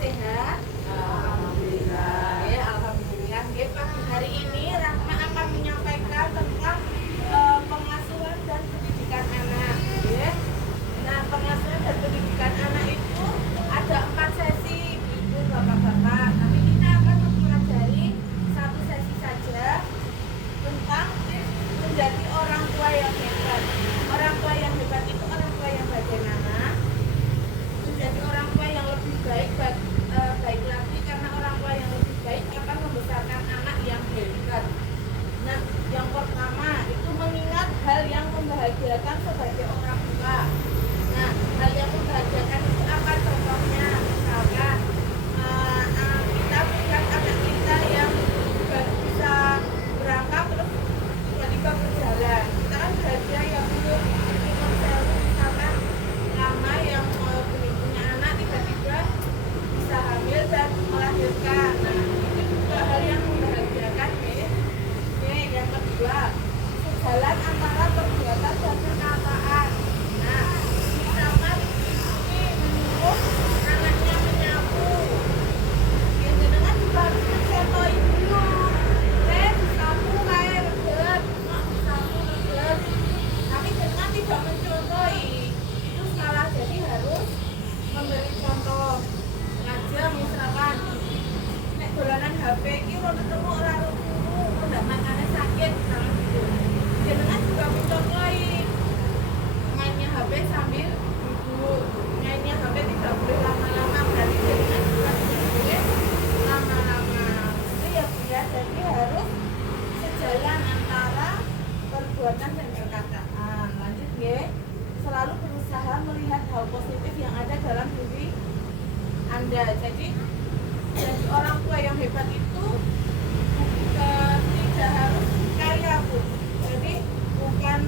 sehat? Alhamdulillah. Ya, alhamdulillah. Ya, pagi hari ini Rahma akan menyampaikan tentang pengasuhan dan pendidikan anak. Ya. Nah, pengasuhan dan pendidikan anak itu ada 4 sesi, ibu, bapak-bapak. Tapi kita akan mempelajari satu sesi saja tentang tips menjadi orang tua yang hebat. Orang tua yang hebat itu orang tua yang bagaimana? Menjadi orang tua yang lebih baik lagi, karena orang tua yang lebih baik akan membesarkan anak yang hebat. Nah, yang pertama itu mengingat hal yang membahagiakan sebagai orang tua. Nah, hal yang membahagiakan itu apa contohnya? Misalkan kita melihat anak kita yang baru bisa berangkat terus tiba-tiba berjalan, kita kan bahagia ya Bu. Misalkan lama yang belum punya anak tiba-tiba bisa hamil dan melahirkan. Nah, itu juga hal yang membahagiakan ya. Yang kedua, sejalan antara perbuatan dan perkataan. Nah, misalkan ini menyuruh anaknya menyapu, ya jenengan juga harus mencontohi dulu. Disapu kayak reget, disapu reget. Tapi jenengan tidak mencontohi, itu salah. Jadi harus memberi contoh. Aja misalkan nek dolanan HP iki ora ketemu ora turu, ndak makane sakit misalkan gitu. Jenengan juga mencontohi mainnya HP sambil duduk. Mainnya HP tidak boleh lama-lama, berarti jenengan juga tidak boleh lama-lama. Itu ya Bu ya, jadi harus sejalan antara perbuatan dan perkataan. Lanjut ya. Selalu berusaha melihat hal positif yang ada dalam diri Anda. Jadi orang tua yang hebat itu tidak harus kaya Bu. Jadi bukan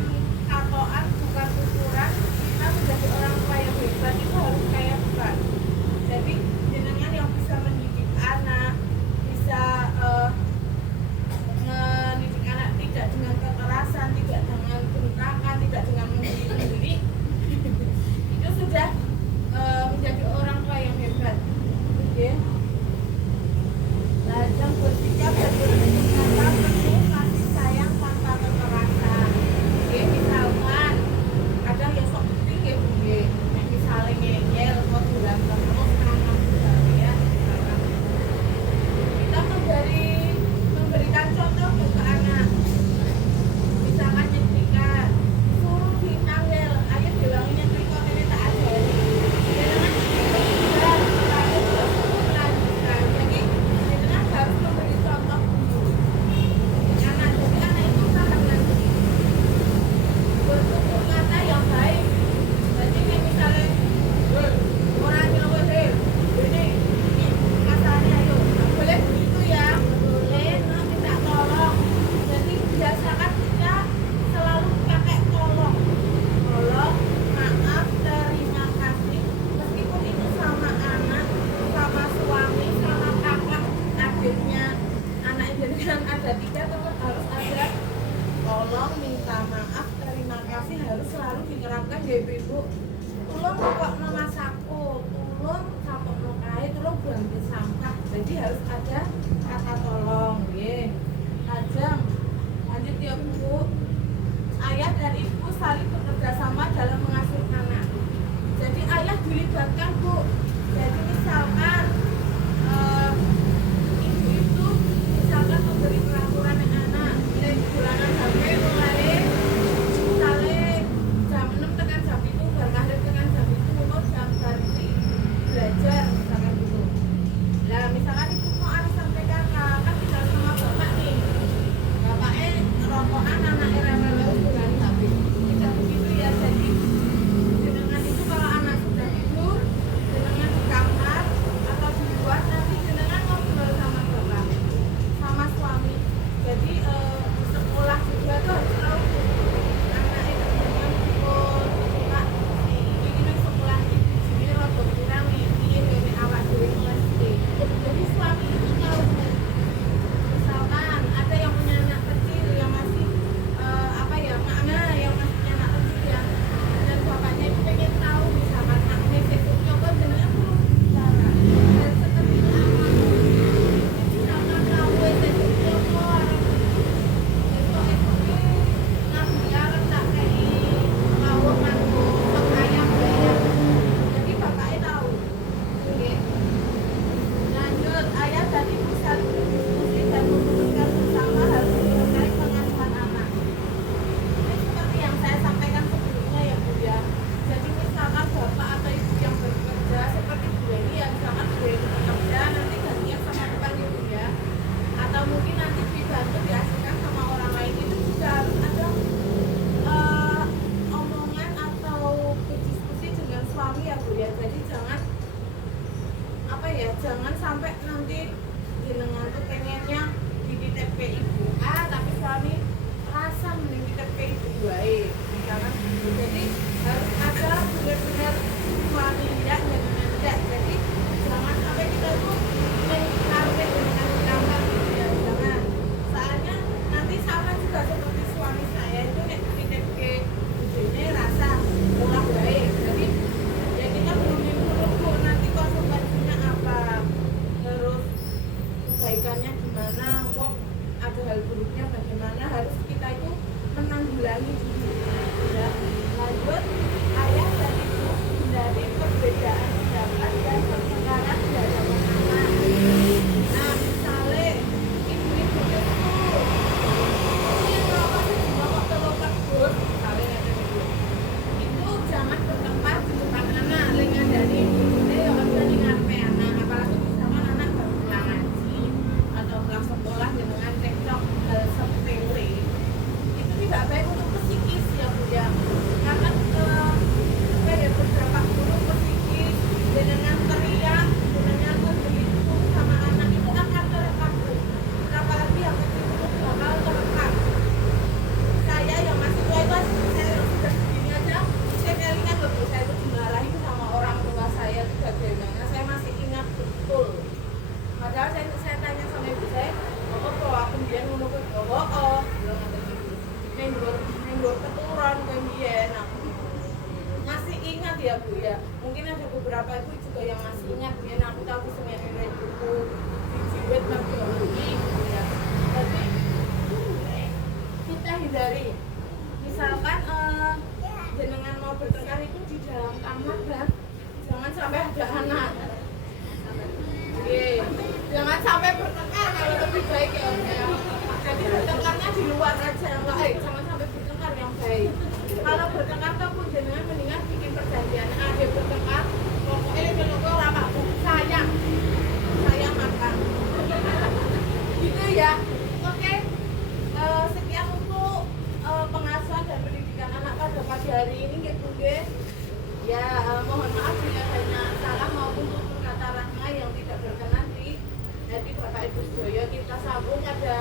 tatoan, bukan ukuran. Kita menjadi orang tua yang hebat itu harus kaya, bukan. Jadi jenengan yang bisa mendidik anak, bisa mendidik anak tidak dengan kekerasan, tidak dengan bentakan, tidak dengan mendiri, itu sudah menjadi orang tua yang hebat. Oke. Lajang bersikap dan bertutur kata penuh kasih sayang tanpa kekerasan. Oke, misalkan kadang ya sok penting ya Bu. Misalnya ngeyel, mau bilang terus tangan ya. Kita memberikan contoh ke anak. Misalkan nyetrika, suruh dipanggil, ayo bilangin nyetrika ini tak ajari. Jangan juga lanjutkan. Jadi jangan harus memberi contoh dulu. Anak, jadi anak itu sangat bertutur kata yang baik. Jadi misalnya orang nyawet ini kasarnya ayo, nggak boleh begitu ya. Boleh, minta tolong. Jadi biasakan kita selalu pakai tolong, maaf, terima kasih. Meskipun itu sama anak, sama suami, sama kakak, adiknya, anak jenengan ada 3 tetap harus ada tolong, minta maaf, terima kasih, harus selalu diterapkan ya Ibu. Tolong kok memasakku, tolong sampok lokai, tolong buang sampah. Jadi harus ada kata tolong, ya. Tajam. Lanjut ya Bu. Ayah dan ibu saling bekerja sama dalam mengasuh anak. Jadi ayah dilibatkan Bu. Jadi misalkan ibu itu misalkan memberi peraturan anak, mulai bulanan sampai mulai misalnya jam 6 tekan jam itu, maghrib tekan jam itu, jam berarti belajar misalkan gitu. Nah misalkan ibu mau harus sampaikan kan tinggal sama bapak nih. Bapaknya rokokan, anaknya rewel bulan tapi tidak begitu ya. Jadi jangan sampai nanti jenengan tuh pengennya dititipke ibu A tapi suami rasa mending dititipke ibu wae misalkan gitu. Jadi harus ada benar-benar suami tidak jenengan tidak. Jadi jangan sampai kita tuh menghargai dengan gambar gitu ya, jangan. Soalnya nanti sama juga seperti suami saya itu nek dititipke bujune rasa ora baik. Jadi ya kita belum dulu nanti konsekuensinya apa, terus kebaikannya gimana, kok ada hal buruknya bagaimana, harus kita itu menanggulangi dulu ya. Lanjut, ayah dan ibu hindari perbedaan pendapat dan pertengkaran di hadapan anak. Nah misalnya ibu-ibu itu merokok sih merokok telur kebun misalnya itu jangan bertengkar di depan anak, lengan dari ini yang ada di ngarepe anak, apalagi misalkan anak baru pulang ngaji atau pulang sekolah dengan cekcok hal sepele, itu tidak baik untuk psikis ya Bu ya, karena kayak beberapa guru psikis dengan teriak, dengan begitu sama anak itu akan terekam Bu, apalagi yang kecil itu bakal terekam. Saya yang masih tua itu saya sudah begini aja, saya ingat loh Bu, saya itu dimarahin sama orang tua saya itu bagaimana, saya masih ingat betul. Padahal saya tanya sama ibu saya, kok aku biar ngono kok bilang nenggur keturun kemudian aku masih ingat ya Bu ya. Mungkin ada beberapa ibu juga yang masih ingat biar aku tahu sebenarnya buku di jiwet lagi ya. Jadi kita hindari, misalkan jenengan mau bertengkar itu di dalam kamar kan, jangan sampai ada anak. Jangan sampai bertengkar, kalau lebih baik ya jadi bertengkarnya di luar aja, jangan sampai bertengkar yang baik. Kalau bertengkar tuh pun jenengan mendingan bikin perjanjian, ada bertengkar pokoknya menunggu lama saya makan gitu ya. Oke, sekian untuk pengasuhan dan pendidikan anak pada pagi hari ini ya Bu ya. Mohon maaf bila hanya salah maupun tutur kata Rahma yang tidak berkenan di hati Bapak Ibu sedaya. Kita sambung pada